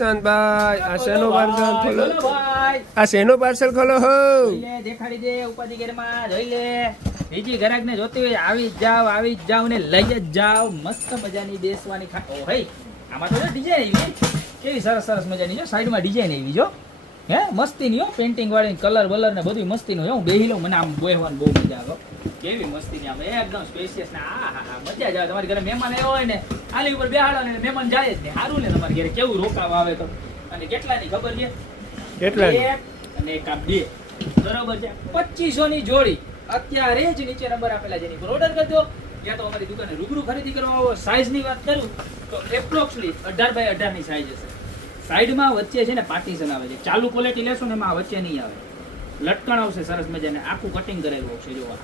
શાંતભાઈ આ શેનો પાર્સલ ખોલો ભાઈ આ શેનો પાર્સલ ખોલો હો લે દેખાડી દે ઉપાધિ ઘરમાં જોઈ લે બીજી ગ્રાહક ને જોતી હોય આવી જ જાવ ને લઈ જ જાવ મસ્ત મજાની બેસવાની ઓ હે આમાં તો ડિઝાઇન આવી કેવી સરસ મજાની જો સાઈડમાં ડિઝાઇન આવી જો હે મસ્તીની હો પેન્ટિંગ વાળી કલર બલર ને બધું મસ્તીનું હે હું બેહી લઉં મને આમ બોહવાનું બહુ મજા આવે કેવી મસ્તીની આમ એકદમ સ્પેશિયસ ને મજા જ આવે તમારી ઘરે મહેમાન આવ્યો હોય ને આલી ઉપર બેહાડો ને મહેમાન જાય જ ને સારું ને તમારી ઘરે કેવું રોકાવા આવે તો અને કેટલાની ખબર છે કેટલાની અને એક આ બે બરોબર છે 2500 ની જોડી અત્યારે જ નીચે નંબર આપેલા છે એની પર ઓર્ડર કરજો યા તો અમારી દુકાને રૂબરૂ ખરીદી કરવા આવો સાઈઝ ની વાત કરું તો એપ્રોક્સલી 18x18 ની સાઈઝ હશે સાઈડમાં વચ્ચે છે ને પાર્ટીશન આવે છે ચાલુ ક્વોલિટી લેશો ને એમાં વચ્ચે નહીં આવે લટકણ આવશે સરસ મજાને આખું કટિંગ કરેલું આવશે જોવા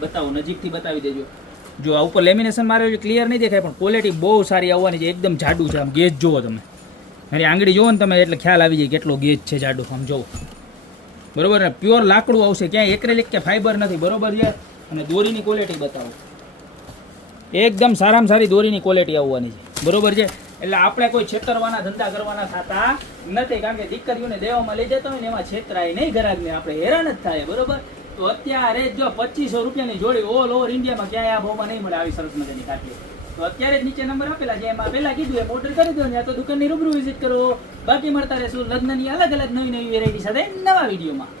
બતાવો નજીકથી બતાવી દેજો જો આ ઉપર લેમિનેશન મારેલું ક્લિયર નહીં દેખાય પણ ક્વોલિટી બહુ સારી આવવાની છે એકદમ જાડું છે આમ ગેજ જુઓ તમે મારી આંગળી જુઓ ને તમે એટલે ખ્યાલ આવી જાય કેટલો ગેજ છે જાડું આમ જુઓ બરોબર ને પ્યોર લાકડું આવશે ક્યાંય એક્રેલિક કે ફાઈબર નથી બરોબર છે અને દોરીની ક્વોલિટી બતાવો એકદમ સારામાં સારી દોરીની ક્વોલિટી આવવાની છે બરોબર છે એટલે આપણે કોઈ છેતરવાના ધંધા કરવાના થતા નથી કારણ કે દીકરીઓને દેવામાં લઈ જતા હોય ને એમાં છેતરાય નહીં ગ્રાહકને આપણે હેરાન જ થાય બરોબર તો અત્યારે જો 2500 રૂપિયાની જોડી ઓલ ઓવર ઇન્ડિયામાં ક્યાંય આ ભાવમાં નહીં મળે આવી સરસ મજાની કાટલી તો અત્યારે જ નીચે નંબર આપેલા છે એમાં પહેલા કીધું એમ ઓર્ડર કરી દો ને આ તો દુકાનની રૂબરૂ વિઝિટ કરો બાકી મળતા રહેશું લગ્નની અલગ અલગ નવી વેરાયટી સાથે નવા વિડીયોમાં